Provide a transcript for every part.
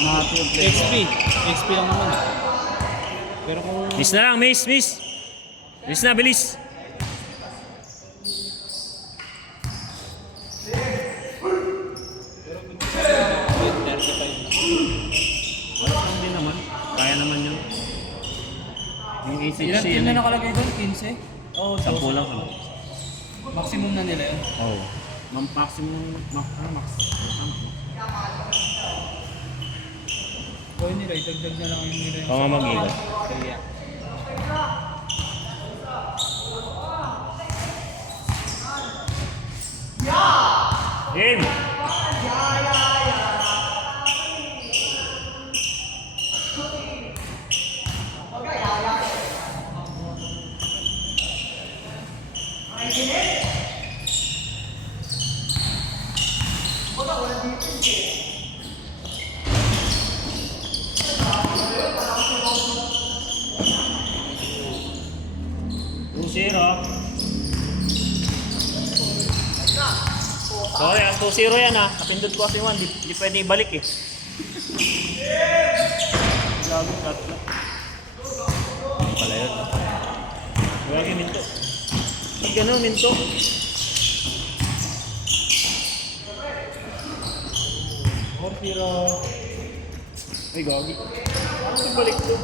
Nahati yung play. XP lang naman eh. Pero kung... Miss na lang, miss. Miss na, bilis. Ano lang din naman. Kaya naman yun. Yung ACC Ilang team yun na eh. nakalagay doon? 15? Oo, 10 lang. maximum na nila yun. Oo. Maximum, max. Pwede nila, idagdag na lang yung nila yung... Oo nga mag-iwan. Kaya. Game! Sorry, 2-0 yan ha. Napindot ko kasi 1, di pwede ibalik eh. Gago, tatlo. Pala yun. Huwag yung minto. Hindi gano'n, minto. Ay, gagi. Ano balik to?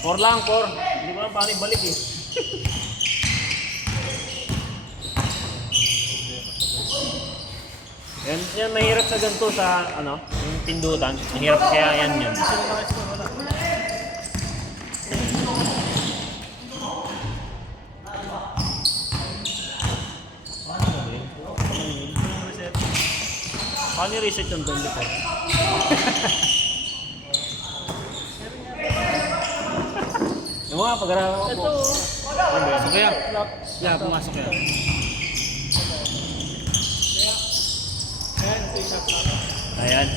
4 lang, 4. Hindi ko lang paano ibalik eh. Yan mahirap sa ganito sa ano, yung pindutan. Mahirap kaya yan yun. Paano i-reset yung doon before? Yung mga pag-araw ko. Ito. Pumasok yan. Yeah, pumasok yan. Ayan.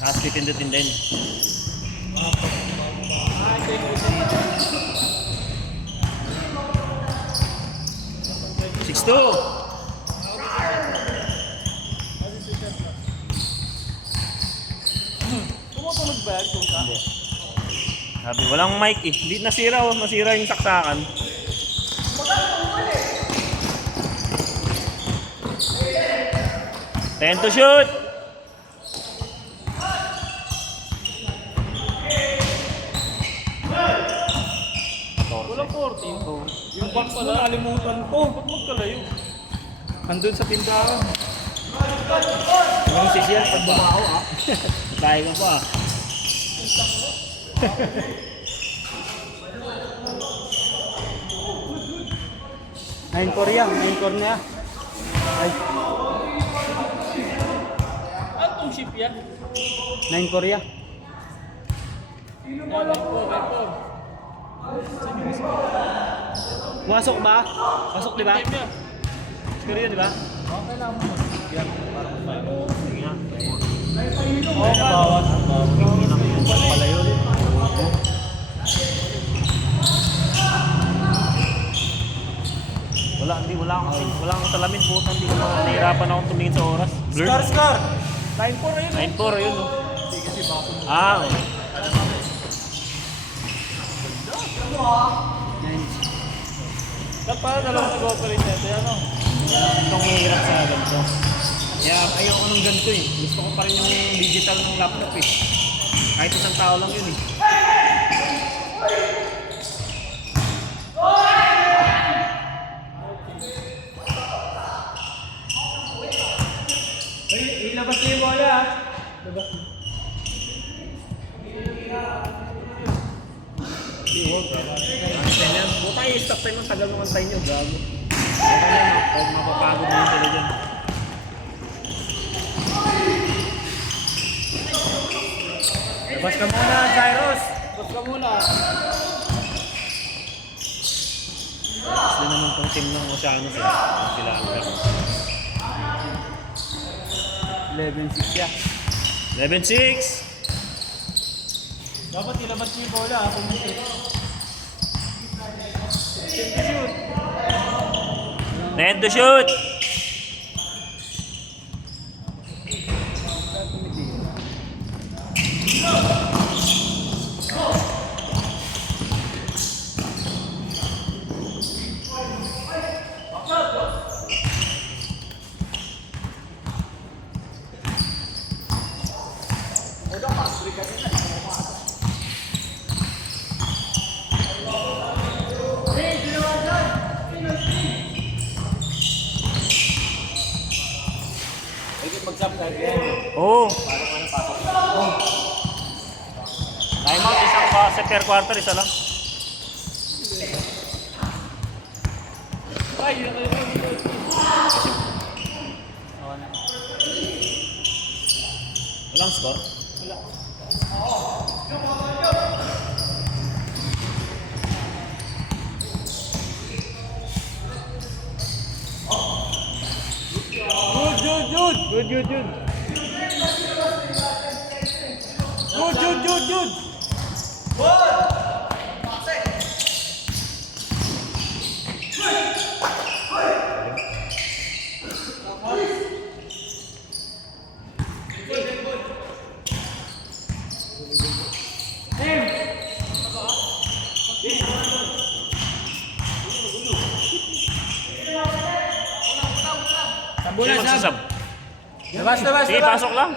Tapos pipindutin din. Six two. Tumutulog ba yan? Sabi, walang mic eh. Hindi nasira oh. Nasira yung saksakan. Ten to shoot! Walang 14. Yung box pala, nalimutan ko. Ba't magkalayo? Nandun sa tindahan. Yung sisyan pag bumaho ah. Tayo ka pa ah. Nine Korea niya. Ay, Anong ship yan? 9 Korea. Pumasok ba? Pasok di ba? Korea di ba? Okay lang mo. Sige nga. Oo ka. Bawas. Pala yun. Wala akong salamin po. Hindi ko nahihirapan akong tumingin sa oras. Blur. Scar! 9-4 na yun. 9-4 yun oh. Kasi bako. Ah. Ba't parang dalawang nag-operate na ito? Ano? Itong mahirap sa ganito. Kaya ayoko ng ganito eh. Gusto ko pa rin yung digital ng laptop eh. Kahit isang tao lang yun eh. Ilabas niyo yung bola ha. Buta yung stop time ang tagal ng antay nyo. Gago. Huwag mapapagod na yung sila dyan. Labas ka muna, Cyrus. Labas ka muna. Gusto naman tong team ng Oceano sila. Sila ang gano'n. 11-6 siya. 11-6! Dapat ilabas niyo yung bola ha. Pumunti. Net to shoot! Oo. Time out, isang sa per quarter, isa lang. Walang score? Good. Sino magsasab? Labas. Sige, pasok lang.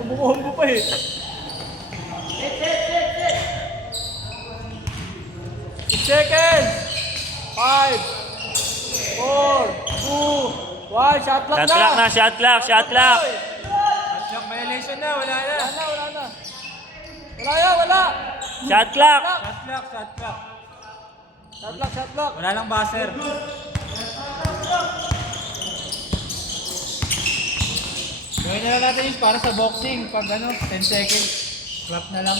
Kumukombo pa eh. 6 seconds! 5, 4, 2, 1, shot clock na! Shot clock. Shot clock violation na, wala na. Wala! Shot clock. Shot clock! Wala lang buzzer. Gawin na lang natin yung para sa boxing. Pag 10 seconds, clap na lang.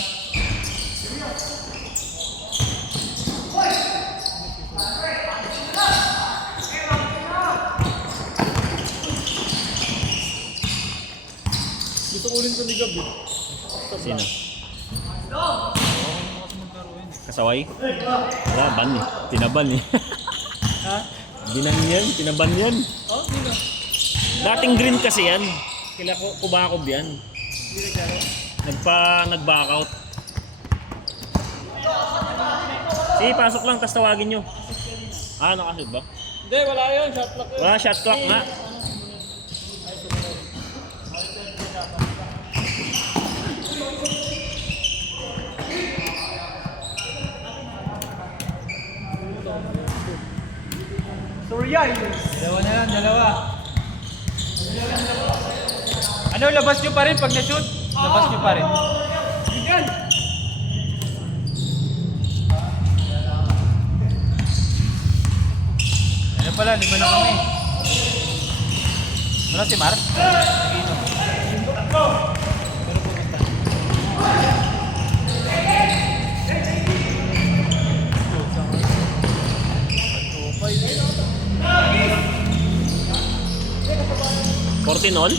Gusto ko ulit ito ni Gab eh. Sino? Kasaway? Wala, ban eh. Tinaban eh. Ha? Binan yan, tinaban yan. Oh, sino? Dating green kasi yan. Kila ko, Kubakob yan. Nag-back out. Sige, pasok lang, tas tawagin nyo. Nakashoot ba? Hindi, wala yun. Shot clock yun. Wala, shot clock nga. Dalawa na lang, dalawa. Ano, labas nyo pa rin pag na-shoot? Labas nyo pa rin. Ano pala, 5 na kami. Wala si Mark? Portinol?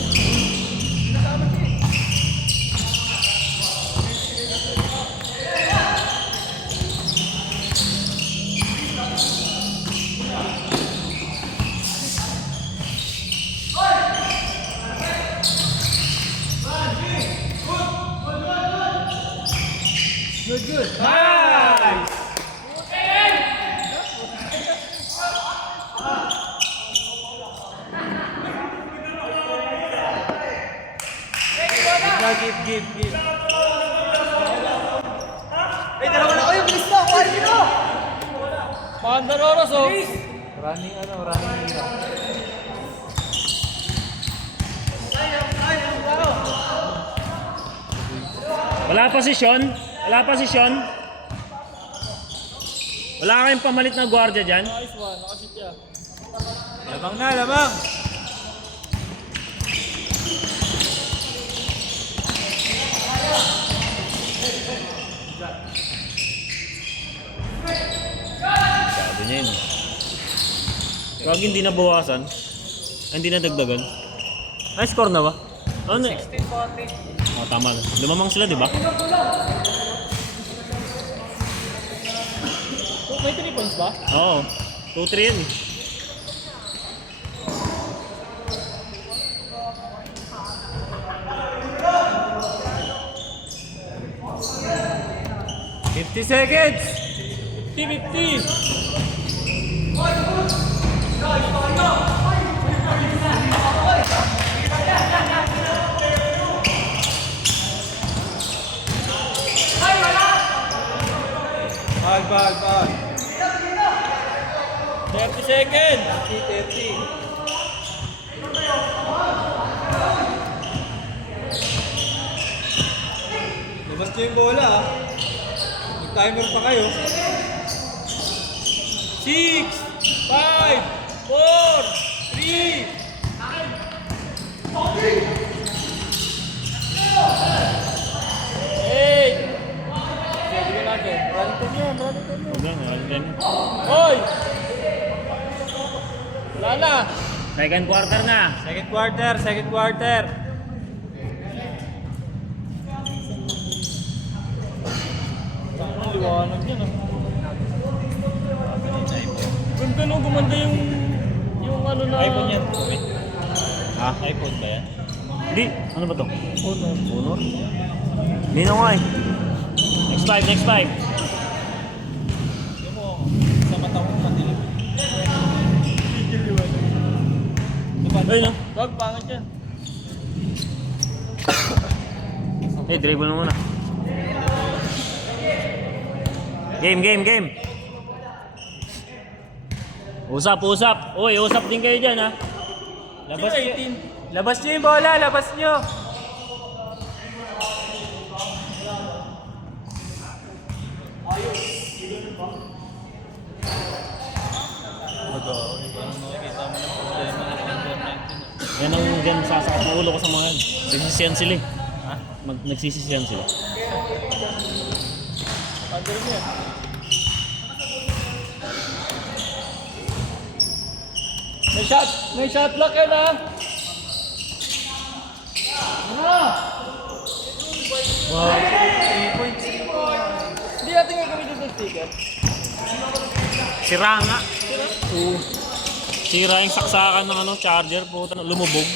Good. Nice! Give. Dalawa na kayo, bilis na! Kuhanin nyo! Paandar oras oh. Running hero. Wala posisyon? Wala posisyon? Wala kayong pamalit na gwardiya dyan? Nice one, nakashit siya. Lamang na, lamang! Sabi niya yun. Wag hindi nabawasan. Hindi na dagdagan. Ay, score na ba? Ano? 16-40. Oh, tama na. Lumamang sila, di ba? Oh, may 3 points ba? Oo. 2-3 yan eh. Seconds! 50-50! Bag. 30 seconds! 30. Labas niyo yung bola ah. Mag-timer pa kayo. 6, 5, 4, 3, 8. Sige natin. Running time yan. Huwag lang, wala din. Hoy! Wala na. Second quarter na. Second quarter. Ang liwanag yan ah. Ganda no, gumanda yung ano na... iPhone yan. Ha? iPhone ba yan? Hindi. Ano ba to? Honor. Honor? Hindi na nga eh. Next 5. Yung mo, sa mata mo madilim. Ayun no? Wag, pangit yan. Eh, dribble mo muna. Game. Usap. Uy, usap din kayo dyan ha. Labas Sino niyo. 18? Labas niyo yung bola, labas niyo. Yan ang dyan sasakit na ulo ko sa mga yan. Nagsisisiyan sila eh. Ha? Nagsisisiyan sila. Under mo yan. May shot block yan ah. Wow, 3 points. Hindi natin gagamitin sa sticker. Sira nga. Oo. Sira yung saksakan ng ano, charger. Puta na, lumubog.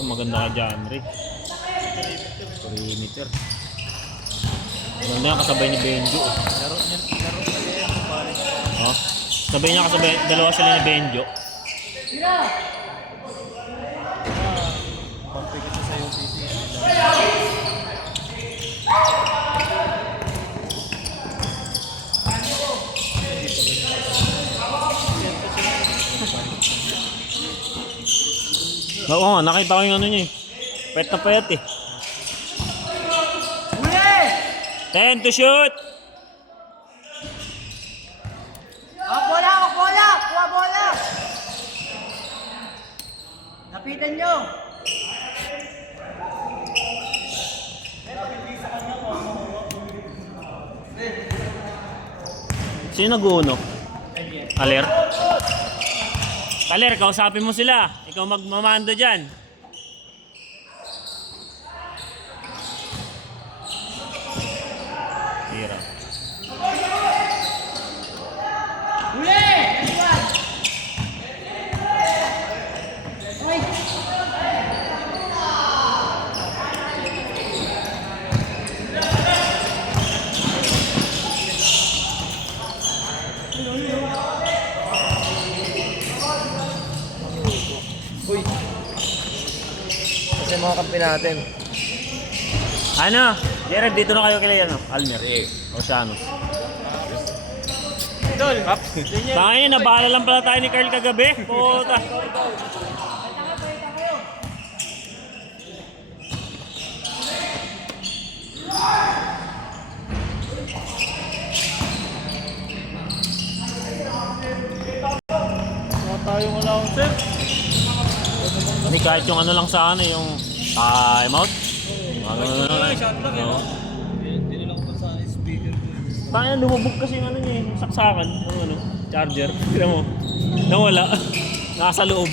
Oh, maganda ka dyan, Rick. Perimeter. Maganda nga kasabay ni Benjo. Laro pala yan, pare. Oh. Sabay niya kasabay, dalawa sila ni Benjo. Pampi kasi sa UCC. Oo nga, nakita ko yung ano niya eh. Pet na pet eh. 10 to shoot! Bola! Kuha bola! Lapitan nyo! Sino nag-uuno? Aler? Aler, kausapin mo sila. Ikaw magmamando dyan. Tira. Kasi mga kampi natin. Ano? Jared, dito na kayo kila ano? Almer. Oceanos. Idol! Tangin, nabala lang pala tayo ni Carl kagabi. Puta. Wala tayong announcer. Hindi, kahit yung ano lang sa ano, yung time out. Ano, no. Hindi nila ko sa speaker. Kaya lumubog kasi yung ano niya, yung saksakan, yung ano, charger. Tignan mo, nawala. Nasa loob.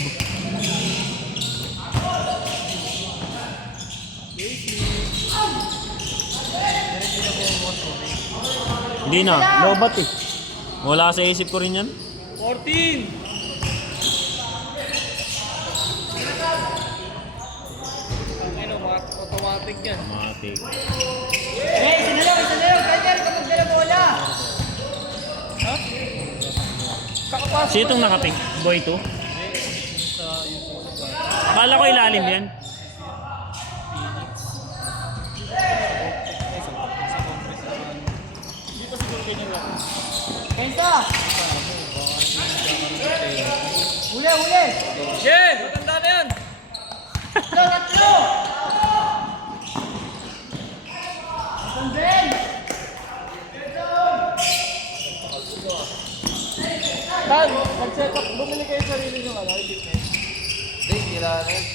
Hindi na, lobat eh. Wala sa isip ko rin yan. 14! Ang automatic yan. Matik. Isa na lang, Kaya kapag dala bola. Sino itong nakaping? Boy to? Akala ko ilalim yan. Kenta! Huli! Jen! Maganda na yan! Tatlo! Sandin! Tan, mag-set up. Bumili kayo sarili nyo ano, fitness. Hindi, kailangan na yun.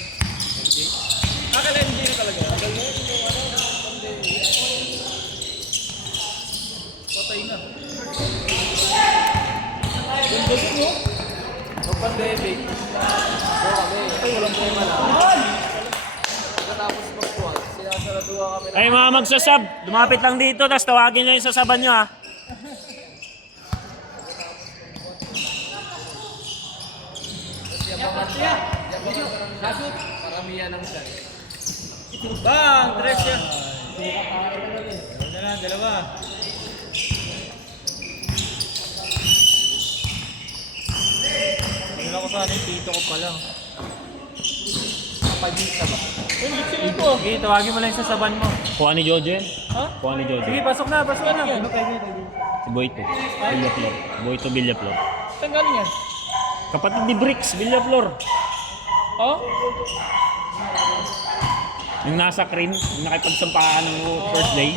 Akala hindi na talaga. Akala mo yung ano, patay na. Ganda din mo. Nung pandemic, kami, walang problema na. Pagkatapos mag-squat, sinasaraduha kami Ay mga magsasab, lumapit lang dito, tapos tawagin nyo yung sasaban nyo ha. Nasut, paramihan ng siya. Bang! Tres yan. Dalawa. Tingnan ko sana yung tito ko pa lang. Kapagita ba? Hindi sila ito. Sige, tawagin mo lang yung sasaban mo. Kuha ni Jojo yan. Ha? Kuha ni Jojo. Sige, pasok na. Ano Si Boyto. Villaflor. Boyto Villaflor. Tanggalin yan. Kapatid ni Bricks, Villaflor. Oh? Yung nasa cream, yung nakipagsampahan ng first day.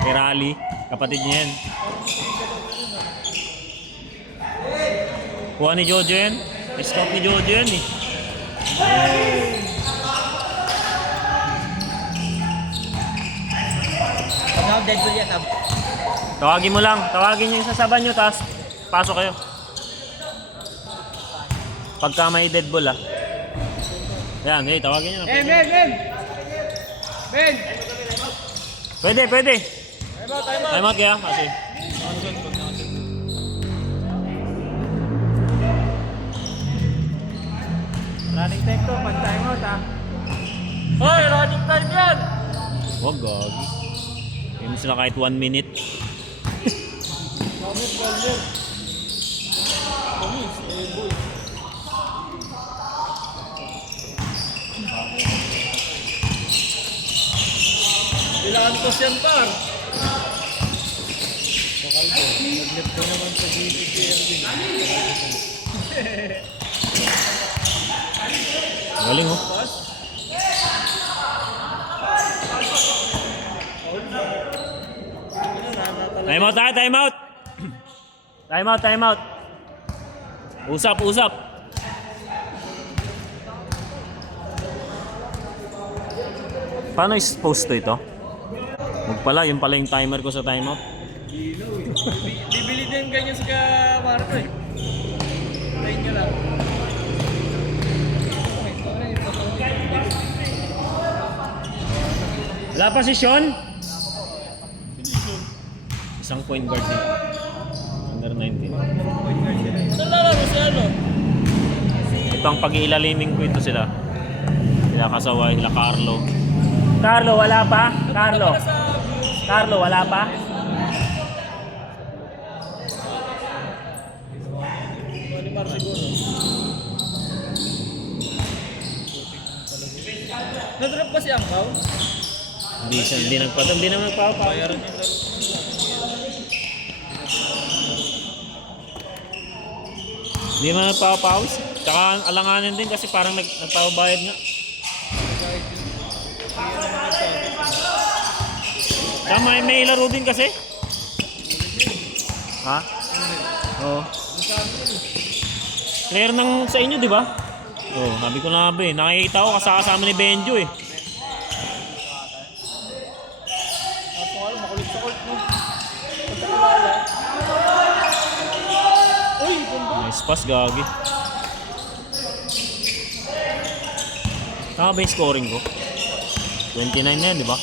Kay Rally. Kapatid niya yan. Kuha ni Jojo yan. Scout ni Jojo yan eh. Pag dead bull yan, Tawagin mo lang. Tawagin niyo yung sasaban nyo, tapos pasok kayo. Pagka may dead ball ah. Yan, hey, tawagin nyo na. Ben! Pwede, pwede. Time out, time out. Time out kaya kasi. Running time to, pag time out ha. Hoy, running time yan! Wag gagi. Hindi mo sila kahit 1 minute. Kailangan ko siyang par. Nag-lip ko naman sa GBPRB. Galing oh. Time out tayo, time out. Time out, time out. Usap, usap. Paano i-post to ito? Huwag pala, yun pala yung timer ko sa timeout. Bibili din ganyan sa Marco eh. Tayin ka lang. Wala pa si Sean? Isang point guard din. Under 19. Saan lalaro si ano? Ito ang pag-iilaliming ko ito sila. Sila Kasaway, sila Carlo. Carlo, wala pa? Carlo? Carlo, wala pa? Malimar siguro. Nadrop ba si Angkaw? Hindi naman nagpapa. Bayaran yung laro. Hindi naman nagpapawis. Tsaka alanganin din kasi parang nagpapabayad nga. Tsaka may laro din kasi. Ha? Oo. Player ng sa inyo, di ba? Oo, sabi ko na ba eh. Nakikita ko kasama ni Benjo eh. Ako alam, makulit sa court, no? Uy, ganda. Nice pass, gagi. Tama ba yung scoring ko? 29 na yan, di ba?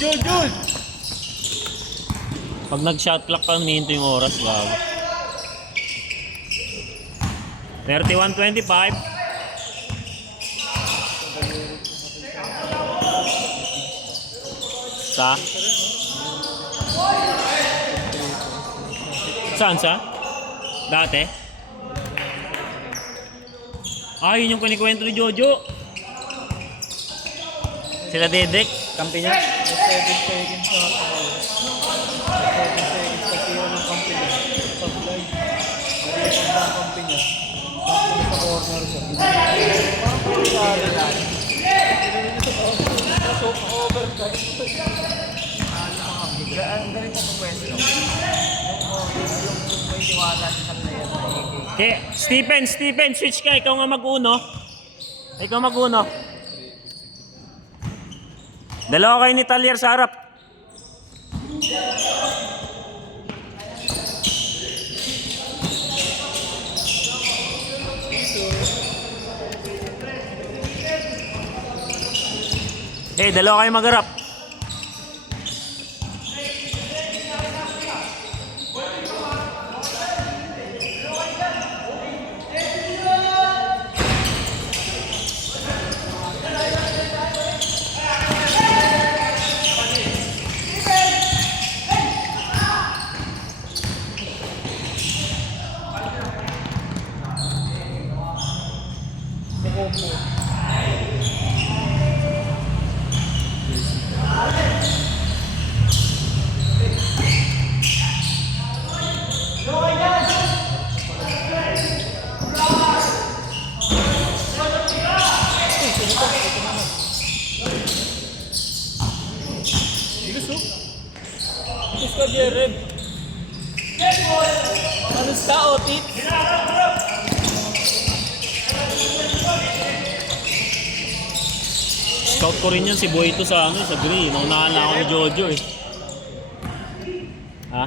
Good! Pag nag-shot clock pa, minto yung oras, gago. 31-25. Sa? Saan sa? Dati? Ah, yun yung kinikwento ni Jojo. Sila Dedek, kampi niya. 7 seconds na ako. 7 seconds pagtira ng kampi niya. Supply. Narinig ang kampi niya. Tapos sa corner siya. Parang pulitari lang. So, overtime. Ang galing mo pupwesto. Yung may tiwala sa player. Okay, Stephen, switch ka. Ikaw nga mag-uno. Dalawa kayo ni Talyer sa harap. Dalawa kayo magharap. Tapos ka, Jared. Ano sa otit? Scout ko rin yan si Boyto sa Gray. Naunahan lang ako ni Jojo eh. Ha?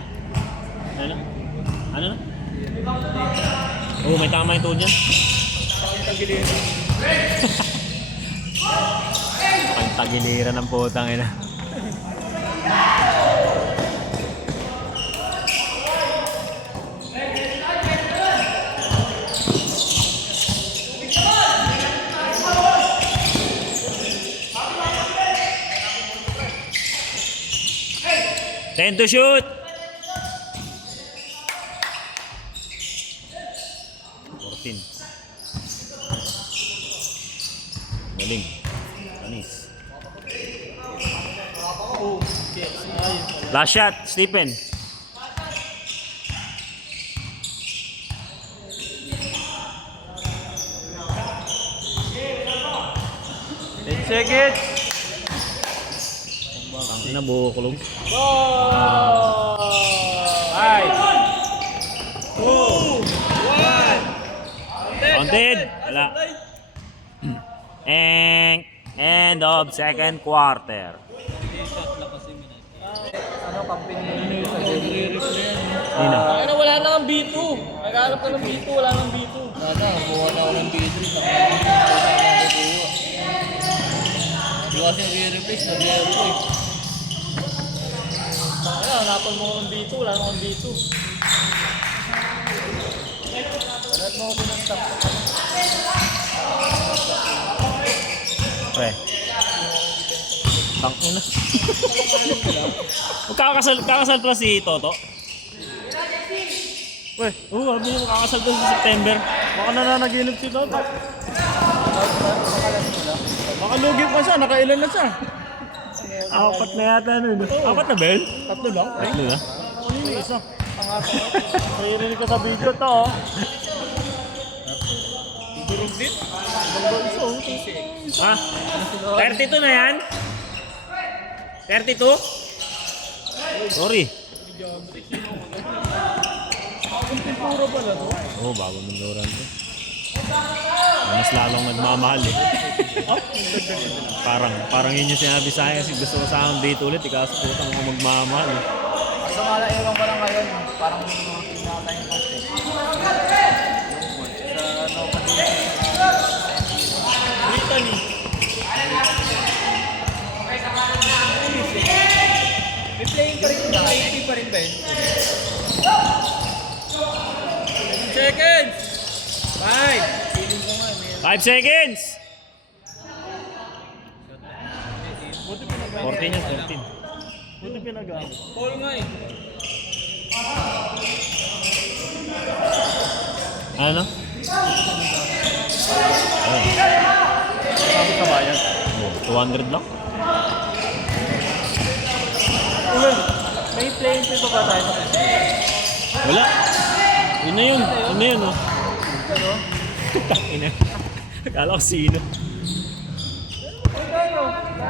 Ano? Ano na? Oo, may tama yung tuon yan. Pagtagiliran ng putang ina. Ten to shoot. 14. Galing. Panis. Last shot, Stephen. Check it! Ang ina, bukulog. Ball! 5 2 1 Counted. Wala. End of second quarter. Ano, kampi ni sa Jerry? Nina. Ano, wala na ang B2. Nagharap ka ng B2, wala nang B2. Nata, buha na ako ng B3. Di kasi nag-replace, nag-replace. Kaya, hanapan mo ko ng B2, wala nang B2. Wala mo ko ng stock. Pre. Tangina. Kakasal pala si Toto. Uy, sabi niyo kakasal daw sa September. Baka nananaginip si Toto. Baka lugi pa siya, nakailan na siya. Apat na yata nun. Apat na ba yun? Tatlo lang. Tatlo na. Ano yung isa? Narinig ka sa video to, oh. Durog din. Bangga isa, oh. Ha? 32 na yan? 32? Sorry. Ang pintura pala to. Oo, bagong Mendoran to. Mas lalong nagmamahal eh. Parang yun yung sinabi sa akin kasi gusto ko sa akin date ulit. Ikaso putang ako magmamahal eh. Sa mga ewan ko lang ngayon, parang pinaka yung post eh. Brittany. May playing pa rin ba? May pa rin ba yun? 7 seconds. 5 seconds! Buti pinagamit. 14 yan, 13. Buti pinagamit. Ball nga eh. Ano? Ayun. Sabi ka bayan. Oh, 200 lang? Ulan, may playing field pa ba tayo sa Wala. Yun na yun. Yun na yun, oh. Ina. Akala ko sino.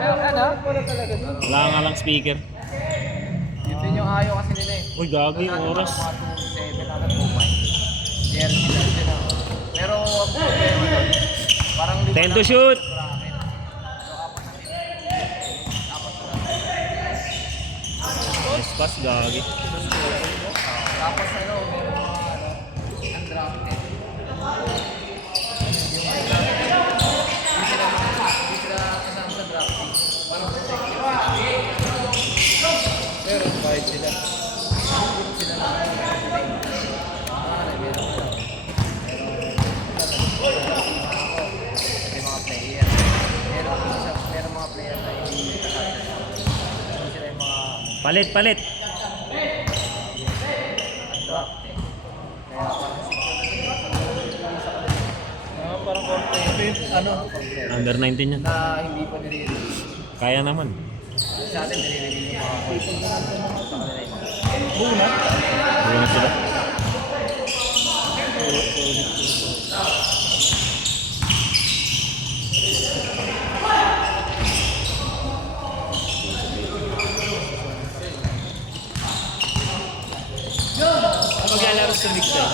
Ano? Wala talaga doon. Wala nga lang speaker. Yun din yung ayaw kasi nila eh. Uy, gagi yung oras. Mga 2-7 na nag-upay. Jersey lang sila. Pero ang problema doon, parang 10 to shoot. Nice pass, gagi. Tapos ano, meron mga ano, undrafted. Hindi sila kasama sa drafting. Parang protected. Pero kahit sila. Sila na may mga player. Meron mga player na hindi kasama. Hindi sila yung mga Palit, palit. undrafted. Kaya parang konti. Ano? Under 19 yan. na hindi pa nire-release. Kaya naman. Sa atin nire-release yung mga people sa kanila yun. Buna. Buhay na sila. Maglalaro sa Big Day.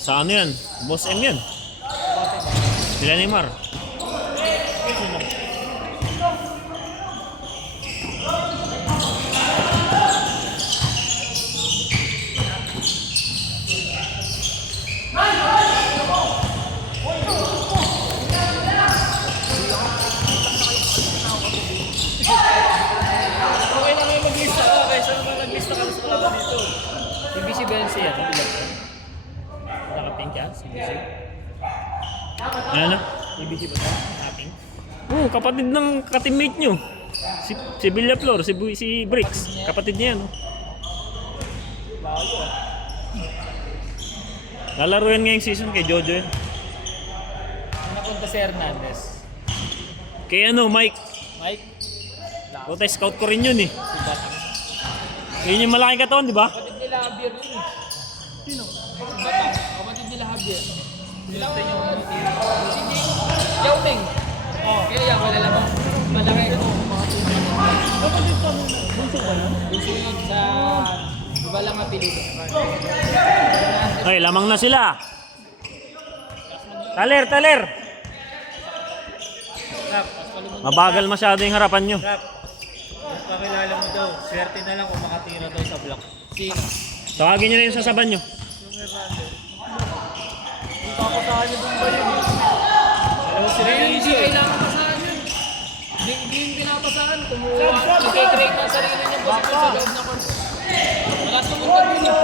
Sa ano yan? Boss M yan. Sila Neymar. Okay na kayo maglista ka kaysa naman naglista ka sa wala dito. Si BC Benz yan. Nakating ka? Si BC? Ano? Si BC ba ito? Nakating? Oo, kapatid ng kateammate nyo. Si Villaflor, si Bricks. Kapatid niya yan. Oh. Layo ah. Lalaro yan ngayong season kay Jojo yan. Napunta si Hernandez. Kay ano, Mike. Mike? Puta, scout ko rin yun eh. Si Batang. Yun yung malaking katawan, di ba? Kapatid nila Javier yun eh. Sino? Batang. Kapatid nila Javier. Sila ko yung si Yao Ming. Oh, kaya yan, wala lang. Malaki ito. Kapatid ka muna. Bunso ba yun? Gusto yun sa iba lang apelido. Ay, lamang na sila. Taler, taler. Rap, Mabagal masyado yung harapan nyo. Rap. Pakilala mo daw. Swerte na lang kung makatira daw sa block. Sino? Tawagin nyo na yung sasaban nyo. Yung Hernandez. Yung papasahan niyo doon ba yun? Alam mo sila yung Hindi kailangan pasahan yun. Hindi yung pinapasahan. Kumuha. Nag-create ng sarili niya position sa loob na court. Wala sumunod yun eh.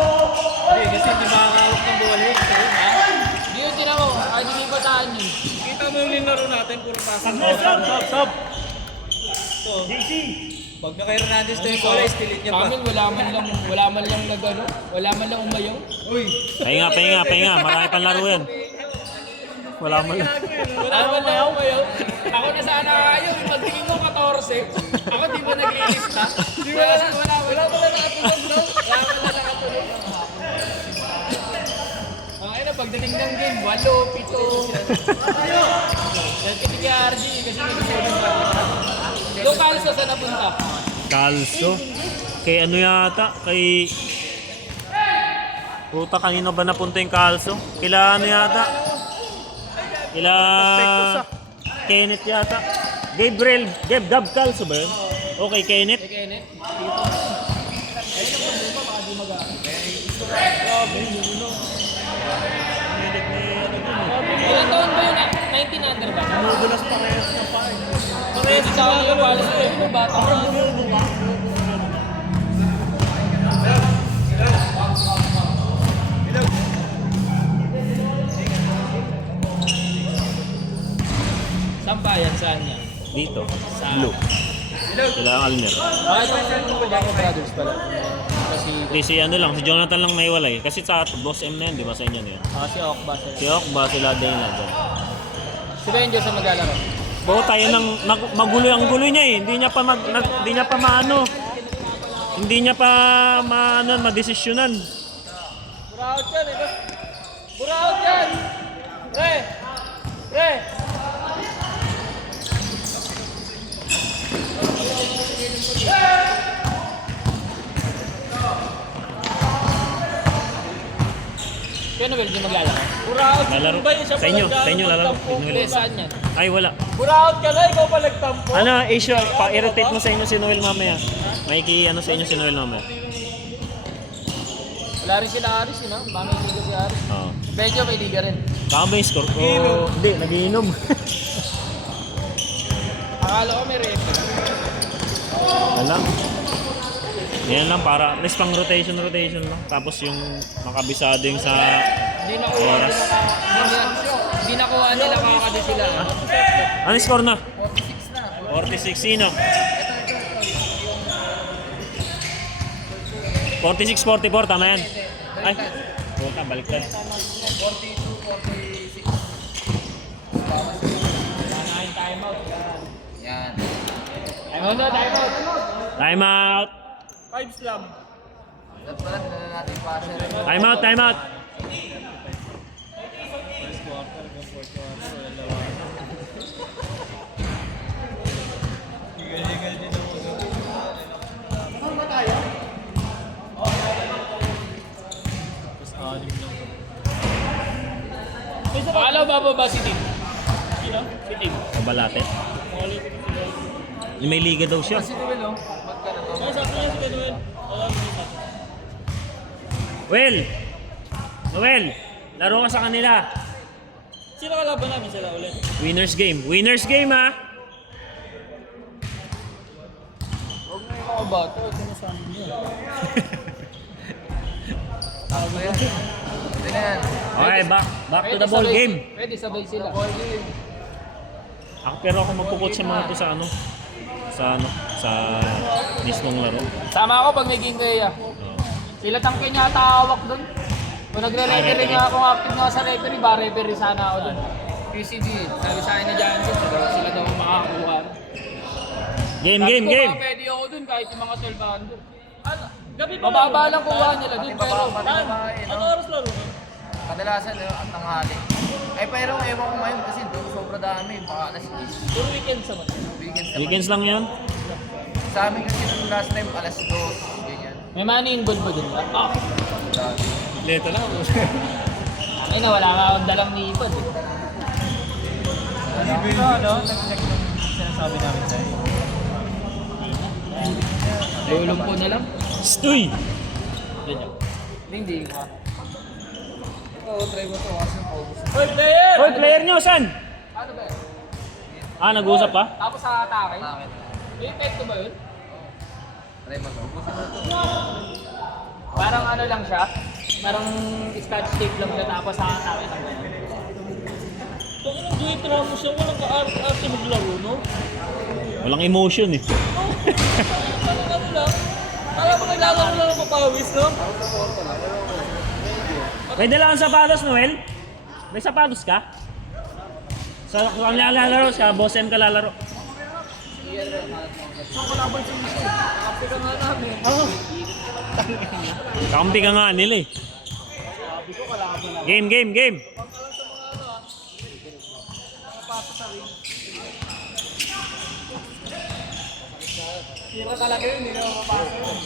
Hindi, kasi hindi makakawak ng bola yun. Sa'yo, ha? Hindi yun ina mo, kahit hindi bataan yun. Kita mo yung linaro natin, puro pasang. Stop! Pag na kay Hernandez na yung bola, stilit niya pa. Kamil, wala man lang nagano, wala man lang umayaw. Uy! Pahinga. Marami pang laro yan. Wala mo lang. Wala man lang umayaw. Ako na sana ayaw, magtingin ko 14. Ako di ba naglilista? Wala pa lang nakatulog, no? Wala pa lang nakatulog. Ay na, pagdating ng game, 8, 7. Dahil kasi kay RG, kasi may gusto ng bata. Local sa saan napunta? Calcio. Kay ano yata? Kay... Puta, kanino ba napunta yung Calcio? Kila ano yata? Kila... Kenneth yata. Gab Calcio ba yun? Okay, Kenneth. Kay Kenneth. Ilan taon ba yun? 19 under ba? Madulas pa kayo sa paa. Parehas sa akin yung balas ko yung bata. Saan ba yan? Saan yan? Dito. Blue. Kila Almer. Ah, ito yung Bako Brothers pala. Kasi, Si ano lang, si Jonathan lang naiwalay. Kasi sa Boss M na yun, di ba sa inyo na yun? si Ok ba? Si Ok ba sila din na dyan? Si Benjo sa maglalaro. Bago tayo nang magulo ang gulo niya eh. Hindi niya pa hindi niya pa maano. Hindi niya pa madesisyonan. Buraot yan eh. Buraot yan! Pre! Pre! Kaya na Benjo maglalaro? Buraot! Lalaro. Sa inyo lalaro. Hindi, saan yan? Ay wala. Buraot ka na, ikaw pa nagtampo. Ano, issue, pa-irritate mo sa inyo si Noel mamaya. May ano sa inyo si Noel mamaya. Wala rin sila Aris yun ha? Baka may liga si Aris. Oo. Benjo may liga rin. Baka may score ko. Hindi, nagiinom. Akala ko may referee. Alam. Yan lang para, at least pang rotation lang. Tapos yung makabisado yung sa Hindi nakuha oras. Hindi nakuha nila kakadi sila. Ano score na? 46 na. 46 sino? 46-44, tama yan? Ay, puta, baliktad. 42, 46. Nanahin timeout. Yan. Timeout na, timeout. Time out! 5 slam. Dapat na natin passer. Time out! First quarter, hanggang fourth quarter, wala lawan. Higal-higal din ako doon. Tapos 6 lang. Akala ba ba si Tim? Sino? Si Tim. Kabalate. Yung may liga daw siya. Si Noel, oh. Magkano to? Ay, sakto lang si Manuel. Noel! Laro ka sa kanila. Sino kalaban namin sila ulit? Winners game ha! Huwag na yung mga bata. Huwag na sa amin yun. Ako yan. Ito na yan. Okay, back to the ball game. Pwede sabay sila. Ball game. Pero ako magpuput sa mga to sa mismong laro. Sama ako pag may game kayo. Sila tangke niya tawak doon. Kung nagre-referee nga ako active nga sa referee, ba referee sana ako doon. PCD, sabi sa akin na Jansen, sila daw makakakuha. Game. Pwede ako doon kahit yung mga 12 doon. Gabi pa Mababa lang kuha nila doon, pero... Ano oras laro? Kadalasan at tanghali. Ay pero ewan ko ngayon kasi doon sobra dami. Baka alas 10. Puro weekend sa mga. Weekends naman. Weekends lang yan. Sa amin kasi nung last time alas 2. Ganyan. May money involved ba doon? Ah, Leto lang. ay na, wala nga akong dalang ni Ipad eh. Ano? Nag-check nung sinasabi namin sa'yo. Lulong po na lang. Stoy! Hindi ka. Oo, try mo to kasi focus. Hoy, player! Hoy, player nyo, saan? Ano ba yun? Nag-uusap pa? Tapos sa atake? Bakit? May epekto ba yun? Try mo to. Parang ano lang siya? Parang scotch tape lang siya tapos sa atake. Kung anong Joey Ramos siya, walang ka-arte maglaro, no? Walang emotion eh. Parang ano lang. Alam mo, naglalaro lang ng papawis, no? May dala kang sapatos, Noel? May sapatos ka? Sa kung lalaro ka, Boss M ka lalaro. Kampi ka nga nila eh. Game. Tira talaga yun, hindi na mapapasok yun.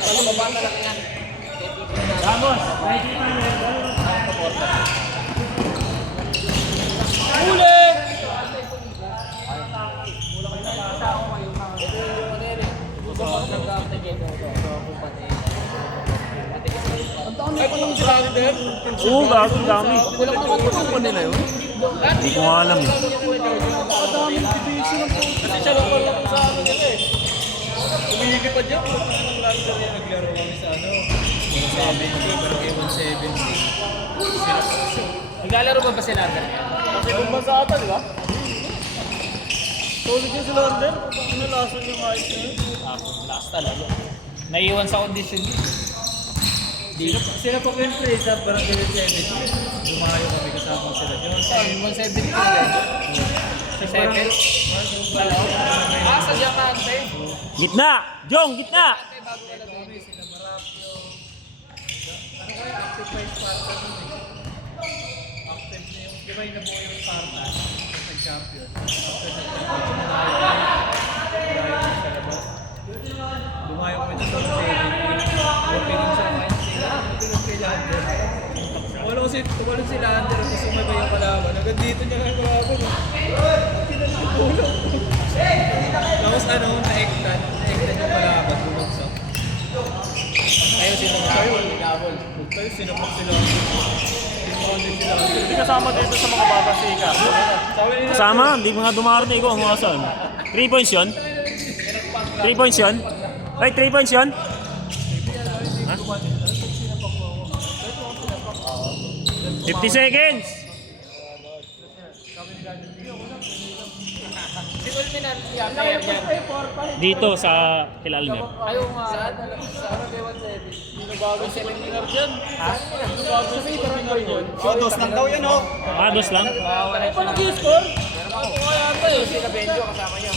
Talubaba talaga yan. Vamos! Huli! Ay, kung sila din? Oo, gago, dami. Wala kang matutupan nila yun? Hindi ko nga alam eh. Kasi siya lang wala sa ano nila eh. Umihigi pa dyan. Naglaro kami sa ano, 170, pero kay 170. Naglalaro ba sila Ander? Kasi kung bansa ata, di ba? Solid yung sila Ander. Pinalasan yung ayos na yun. Last talaga. Naiwan sa audition. Sila pa yung play sa Barangay 70. Dumayo kami kasama sila. Yun, sa 170 ka na Sa seconds? Sa Diamante. Gitna! Jong, gitna! active na yung, di ba yung nabuo yung Sparta, nag-champion. Dumayo kami sa 170. Opening sa Mainz. Tumalon si Lander kasi sumabay yung kalaban. Hanggang dito niya lang yung kalaban. Tapos ano, na-ektan yung kalaban. Bumagsak. Tayo sinapok sila. Hindi kasama dito sa mga bata si Ika. Kasama, hindi mga dumarating ko. Ang mga saan? 3 points yun? 3 points yun? Ay, 3 points yun? Ha? 50 seconds! Si Ulminan, yata yan. Dito sa Kilalmer. Ayaw nga. Saan? Bago si Ulminar dyan. Ha? Bago si Ulminar dyan. Dos lang daw yan, oh. Ah, dos lang? Ay, pa nag-score? Ako kaya ata eh. Sila Benjo kasama niyo.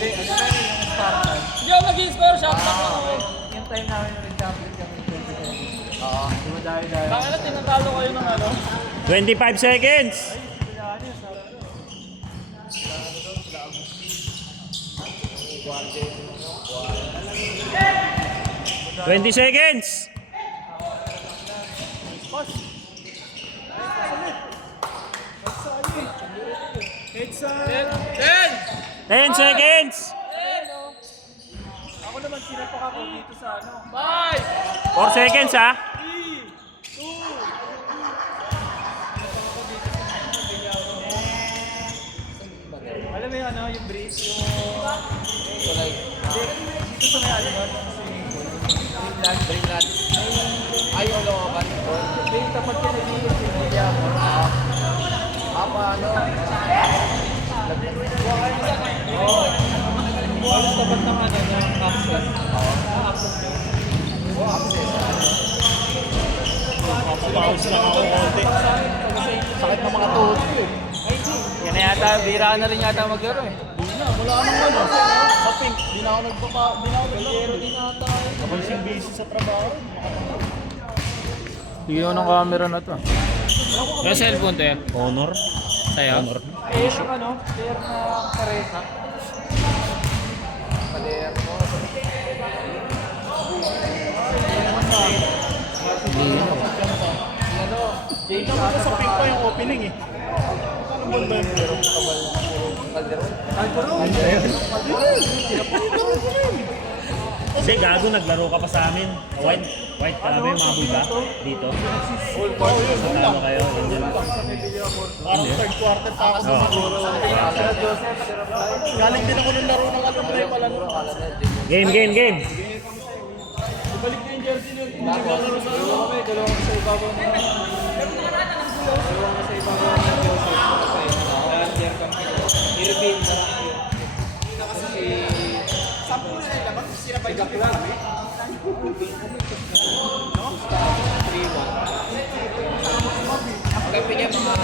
Hindi ako nag-score, shot lang ako. Yung time namin yung nag-champion kami. Oo. Bakit na tinatalo kayo ng ano? 25 seconds! $20 seconds! Ten! 10 seconds! Ako naman sinapak ako dito sa ano. 4 seconds ha? Alam mo yung ano, yung brace, yung... So like, Dito sa may ano yun, Dreamland. Ay, yung lokapan. yung tapat ka na dito, hindi ako. Paano? Walang tapat ng ano, ng capsule. Papapaus lang ako konti. Sakit ng mga tuhod ko eh. Yan na yata, bira na rin yata maglaro eh. Hindi na, wala nang ano. Sa pink, di na ako naglaro din ata. Ako yung busy sa trabaho. Bigyan ko ng camera na to. Yung cellphone to yan. Honor? Sa'yo? Honor? Player ng ano, player na kareta. Pader mo. James, ako sa pink pa yung opening eh. Ano ba yung player? Calderon. Kasi gago, naglaro ka pa sa amin. White kalabi, mabul ba? Dito. Tama kayo. Parang third quarter pa ako sa siguro. Galing din ako ng laro ng alumni pala. Game! Ibalik na yung Dalawa kami sa ibabaw ng Joseph. Last year kami. Irvin, si Gaklan. Kape niya mga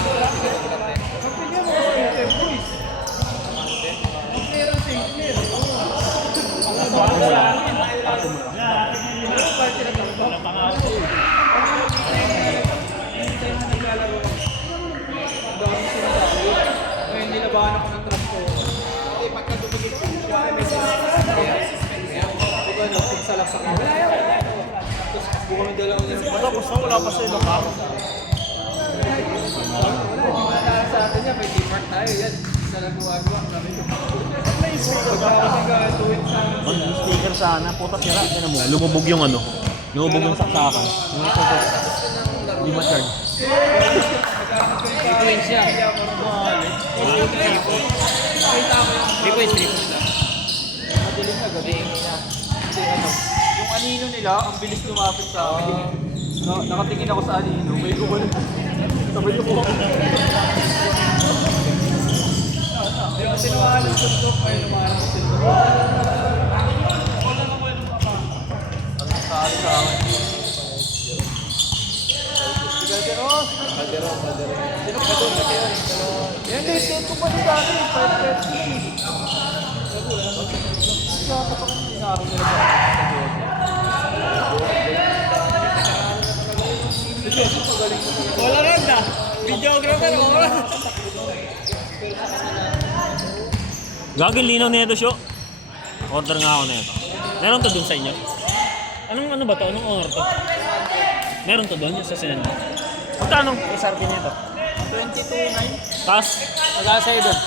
Hindi labahan ako ng trust ko. Hindi, pagka dumigit ko siya, may diba, nagpagsalak sa akin. Tapos buka ng dalawa niya. Tapos na, wala pa sa ilong ka. Wala sa atin niya, may teamwork tayo. Yan, isa lang guwagawa. Sabi ko, may speaker ba? Tuwin sa akin. Mag-sticker sana, puta sira. Yan mo, lumubog yung ano. Lumubog yung saksakan. Yung tutok. Di ba charge? Points siya. 3 points, 3 points. Madaling na gabi. Kasi ano, yung anino nila, ang bilis lumapit sa akin. Nakatingin ako sa anino, may gumano. Sabay ko po. Tinawahan ng sundok, ay lumahan ng sundok. Wala naman yung papa. Ang saan sa akin. Calderon. Sino ka doon? Yan, hindi ko pa yung dati. 5-30. Saka pa kung inaaraw nila pa. Wala rin na. Videographer, wala. Gagawin linaw na ito, show. Order nga ako na ito. Meron to dun sa inyo? Anong ano ba to? Anong order to? Meron to dun yung sa sinend mo? Magkano SRP nito? 22-9. Tapos, Wala sa'yo doon.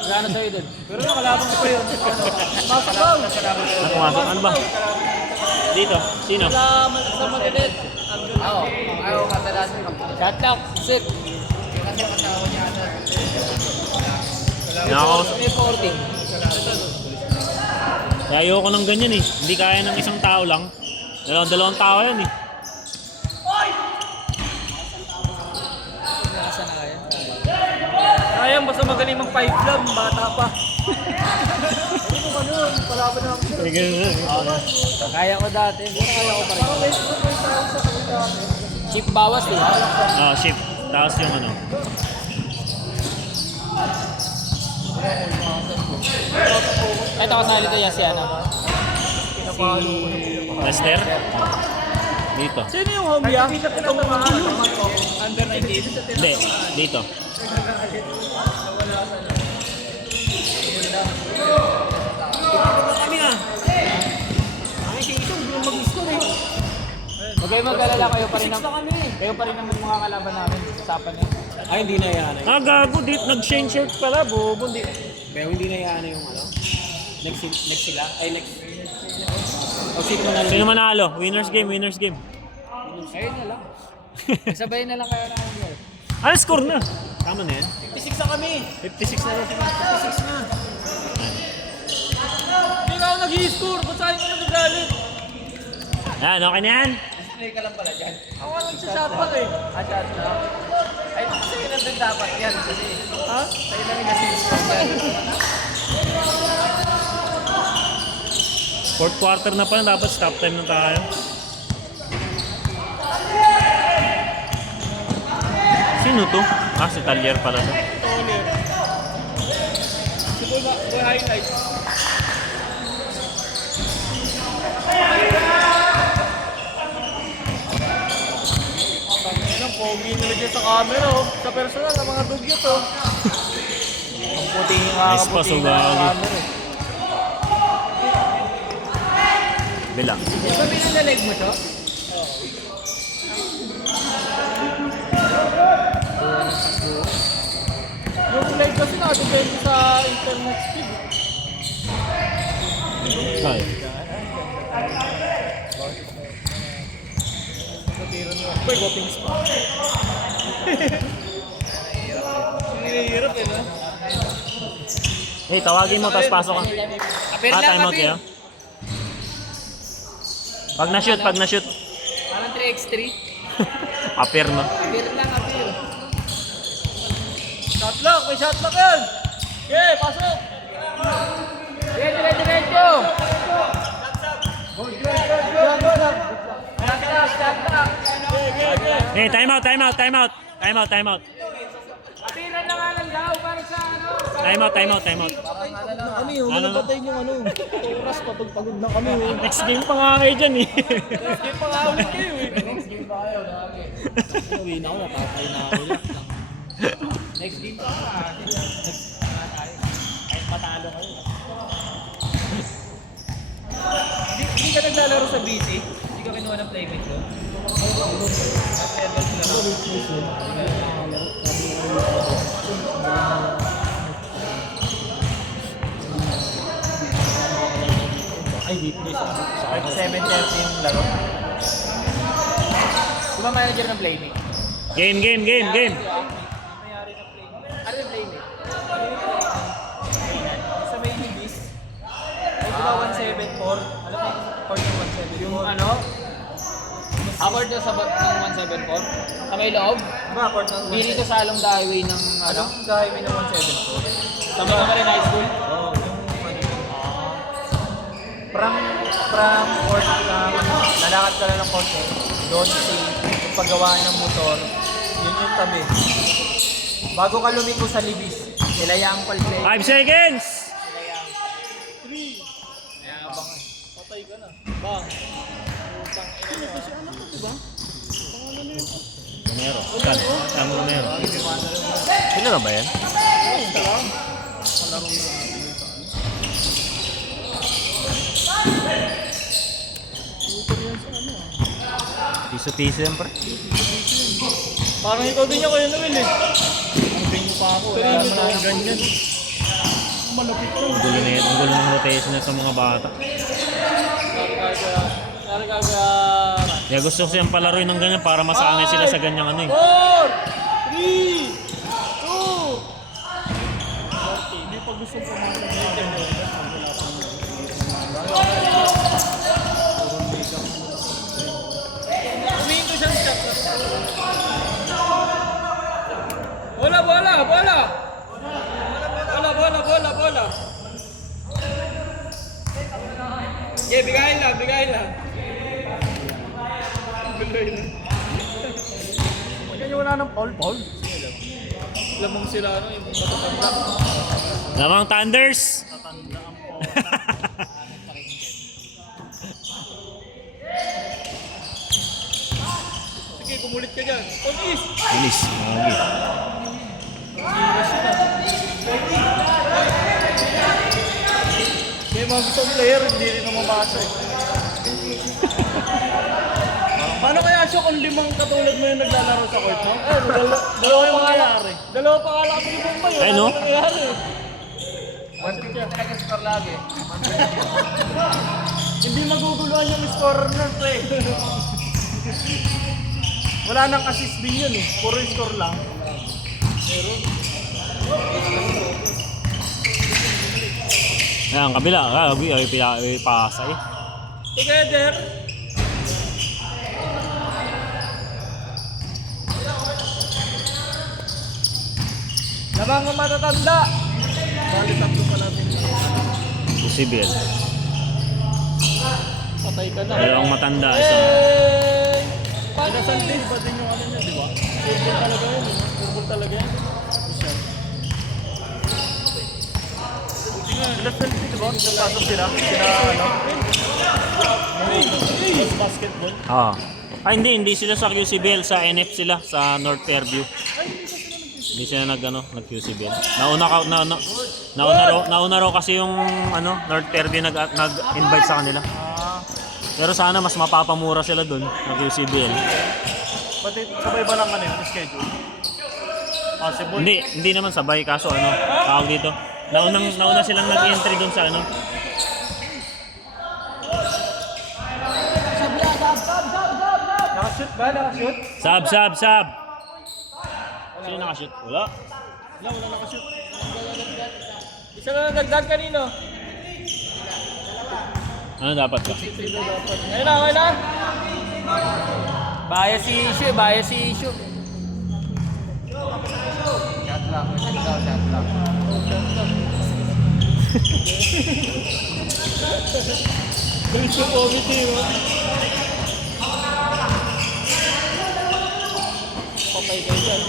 Wala na sa'yo doon. Pero nakalabang ko pa yun. Masabaw. nakumasok. Ano ba? Dito. Sino? Sa Magalit. Oo, ayaw kadalasan kami. Shot lock, sit. Kasi kasama niya na. Nakakausap. May 14. Kaya ayoko ng ganyan eh. Hindi kaya ng isang tao lang. Dalawang tao yan eh. Kaya basta magaling mag 5 lang, bata pa. Ano ba nun? Palaban na ako siya. Kaya ko dati. Kaya ko pa rin. Chip bawas eh. Shift. Tapos yung ano. Ito kasali ko yan si ano. Lester? Dito. Sino yung home ya? Itong mga under 19. Hindi. Dito. Kami nga. Ay, si Itong mag-score eh. Huwag kayo mag-alala, kayo pa rin ang mga kalaban namin. Usapan niya. Ay, hindi na yan. Gago. Dito. Nag-change shirt pala. Bobo. Pero hindi na yan yung ano. Next sila. Ay, next. O, sino manalo? Sino manalo? Winners game. Winners game. Ayun na lang. Sabayin na lang kayo na ang goal. Ano score na? Tama na yan. 56 na kami. 56 na rin. 56 na. Hindi na ako nag-i-score. Ba't sa'yo ka nagagalit? Yan. Okay na yan. Display ka lang pala dyan. Ako nga nagsasapat eh. Shot na. Ay, sa'yo na din dapat yan. Kasi, Ha? sa'yo na rin kasi score yan. Fourth quarter na pala. Dapat stop time na tayo. Sino to? Si Talyer pala to. Toner. Siguro ba highlight? Ang pogi nila dyan sa camera oh. Sa personal, ang mga dugyot oh. Ang puti yung Nice pa, puti na sugagi. camera eh. Bilang. Sabi na leg mo to? Yung live kasi nakadepende sa internet speed. Ay. Uy, voting spot. Hirap eh, no? Hey, tawagin mo tapos pasok ka. Apir lang, Time out apir. kayo. Pag na-shoot. Parang 3x3. Appear no. Appear lang, appear. Shot lock! May shot lock yan! Okay, pasok! Diretso! Hey, time out. Appearan na nga lang daw para sa ano. Time out. Kami, Ano na? patayin yung oras, pagod na kami. Next game pa nga kayo dyan eh. Game pa nga ulit kayo eh. Next game pa kayo, dami. Uwi na ako, napapay na ako. Next game pa. Kahit matalo kayo. Hindi ka naglalaro sa BC? Hindi ka kinuha ng playmate doon? Ay, di please. Kahit 7:30 yung laro. Di ba manager ng playmate? Game. Ano yung playmate? Sa may Libis, ay di ba 174? Alam mo, court yung 174. Yung ano? Award na sa ng 174? Sa may loob? Diba, court ng Hindi dito sa Along the Highway ng ano? Anong highway ng 174? Sa may Camarines High School? Oo, yung from court lalakad ka lang ng kotse, doon yung paggawa ng motor, yun yung tabi. Bago ka lumiko sa Libis, nilayang palplay. 5 seconds! Patay ka na. Bang. Romero. Saan Romero? Sino na ba yan? Tiso-tiso yan, pre. Parang ikaw din ako yun, Will eh. Ang venue pa ako. Wala naman ako ganyan. Malapit ko. Ang gulo na yan. Ang gulo ng rotation na sa mga bata. Kaya gusto ko siyang palaruin ng ganyan para masanay sila sa ganyang ano eh. 4, 3, 2. Hindi pa gusto pumasok na ito. Huminto siyang shot. Bola! Yeah, bigayin lang. Bigayin lang. Kanya wala ng Paul. Lamang sila, ano, yung matatanda. Lamang Thunders! Sige, kumulit ka dyan. Pag-is! Bilis. Magi. May mga gustong player, hindi rin naman mabasa eh. Paano kaya siya kung 5 katulad mo yung naglalaro sa court, no? Dalawa yung mangyayari. Dalawa pa kala ko yung bomba yun. Ayun, no? Ano nangyayari? 150 talaga score lagi. Hindi maguguluhan yung scorer nun, pre. Wala nang assist din yun eh. Puro score lang. Ayan, kabila. Ay, pasa eh. Together. Labang ang matatanda. Bali, tatlo pa natin. Possible. Patay ka na. Dalawang matanda. Isang... Hey! Pinasan din ba din yung ano niya, di ba? Football talaga yun. Football talaga yun. Pinasal din, di ba? Napasok sila. Ano? Basketball. Hindi sila sa QCBL, sa NF sila, sa North Fairview. Hindi sila nag-QCBL. Nauna raw kasi yung North Fairview nag-invite sa kanila. Pero sana mas mapapamura sila doon ng QCBL. Ba't sabay ba lang yung schedule? Possible. Hindi naman sabay, kaso tawag dito. Nauna silang nag-entry doon sa Nakashoot ba? Nakashoot? Sab! Sino nakashoot? Wala. Wala nakashoot. Isa na nagdagdag kanino? Ano dapat ka? Ayun na, okay na. Bias si issue, bias si issue. Shot lang. Shot lang. Issue committee, no? Patay kayo dyan.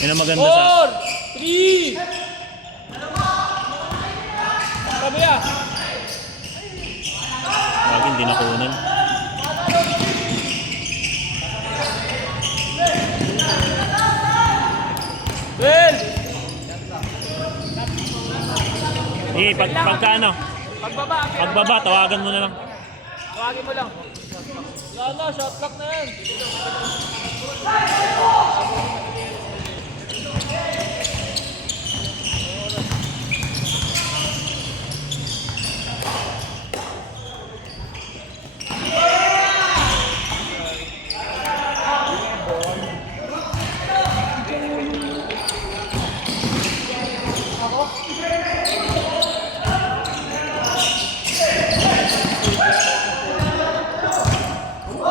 Yan ang maganda sa... 4, 3. Sabi ah. Lagi hindi nakunan. Well. Pagka ano, Pagbaba, pagbaba, tawagan mo na lang. tawagin mo lang. Wala na, shot clock na yan.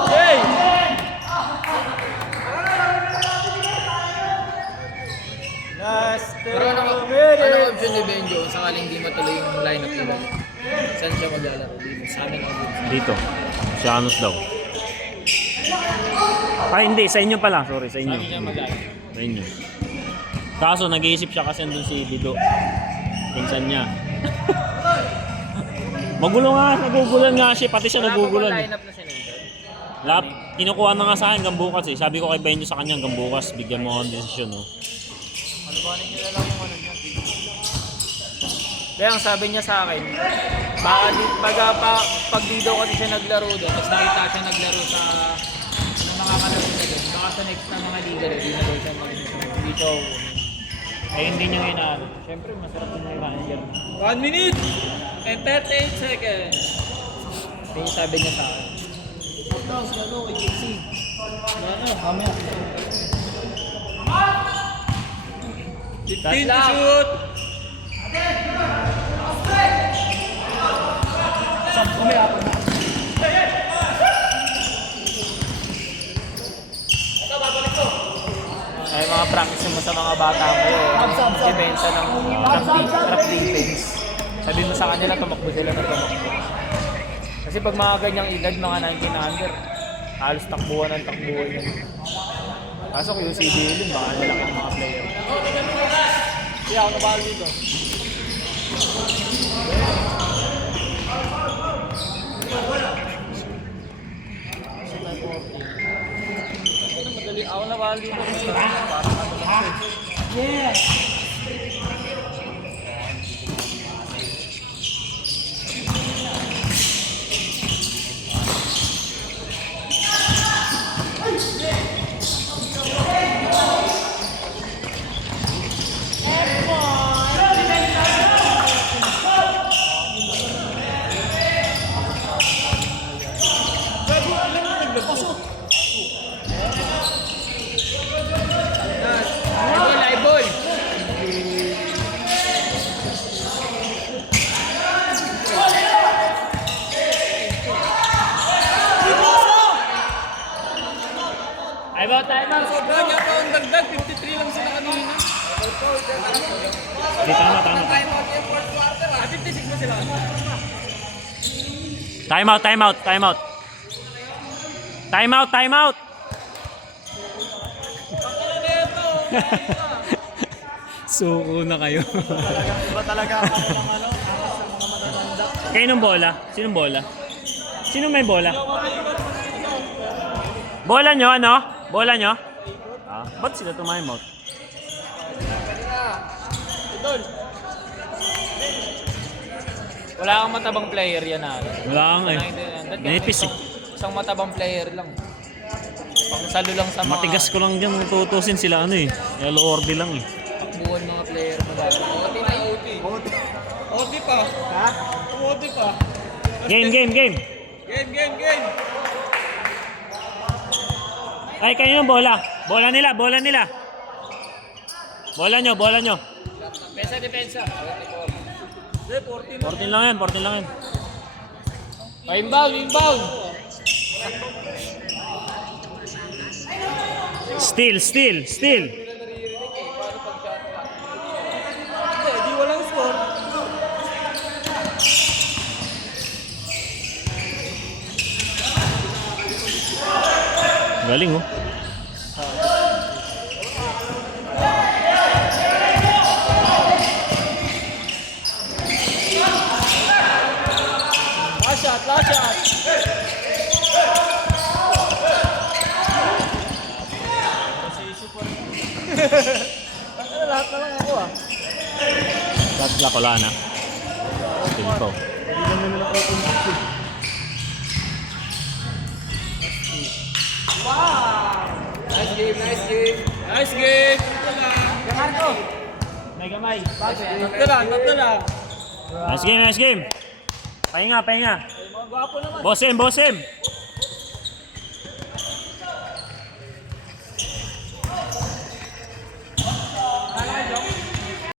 Hey! Last Pero ano minute. option ni Benjo sakaling hindi matuloy yung lineup nila? Saan siya maglalaro? Dito sa amin o dito? Dito. Si Anos daw. Ay, hindi. Sa inyo pala. Sorry, sa inyo. Saan siya maglalaro? Sa inyo. Kaso, nag-iisip siya kasi andun si Dido. Pinsan niya. Magulo nga. Nagugulan nga siya. Pati siya Wala pa bang nagugulan. lineup na sinunod? Lap, kinukuha na nga sa akin hanggang bukas eh. Sabi ko kay Benjo sa kanya hanggang bukas. Bigyan mo ako ng desisyon. Oh. Kaya ang sabi niya sa akin, pag dito kasi siya naglaro doon, tapos nakita siya naglaro sa mga kalaro niya doon, baka sa next na mga liga rin, di na daw siya dito. Ay hindi niya inaano. Siyempre masarap din yung manager. 1 minute and 38 seconds. Yun yung sabi niya sa akin. Tapos ano kay JC? Ano, mamaya. 15 to shoot. Sab kami ako na. Ay mga practice mo sa mga bata mo yung depensa ng trap defense. Sabi mo sa kanila tumakbo sila na tumakbo. Kasi pag mga ganyang edad, mga 19 under, halos takbuhan ng takbuhan yun. Kaso kung yung CBA din, baka nalaki ng mga player. Hindi ako nabahal dito. Ano madali? Ako nabahal dito. Parang ano lang siya. Live ball! Ay ba tayo na? Sobrang yata ang dagdag. 53 lang sila kanina. Hindi, tama. 56 na sila. Time out. Suko na kayo. Iba talaga ako ng ano, sa mga matatanda. Kayo ng bola? Sinong bola? Sino may bola? Bola nyo, ano? Bola nyo? Ah, ba't sila time out? Idol. Wala kang matabang player yan na. Wala kang eh. Manipis eh. Isang matabang player lang. Pang salo lang sa mga Matigas ko lang dyan. Tutusin sila ano eh. Yellow orbe lang eh. takbuhan mga player mo dati. OT na OT. OT pa. Ha? OT pa. Game. Game. Ay, kayo ng bola. Bola nila. Bola nyo. Depensa. 14 14 lang yan. Pa-inbound, inbound. Steal. Hindi, di walang score. Galing oh. Last shot. Ano, lahat na lang ako ah. Tatla ko lang na. Steal ko. Hindi naman nila open six eh. Nice game. Marco. May gamay. Tatlo lang. Nice game. Pahinga. Gwapo naman. Boss M.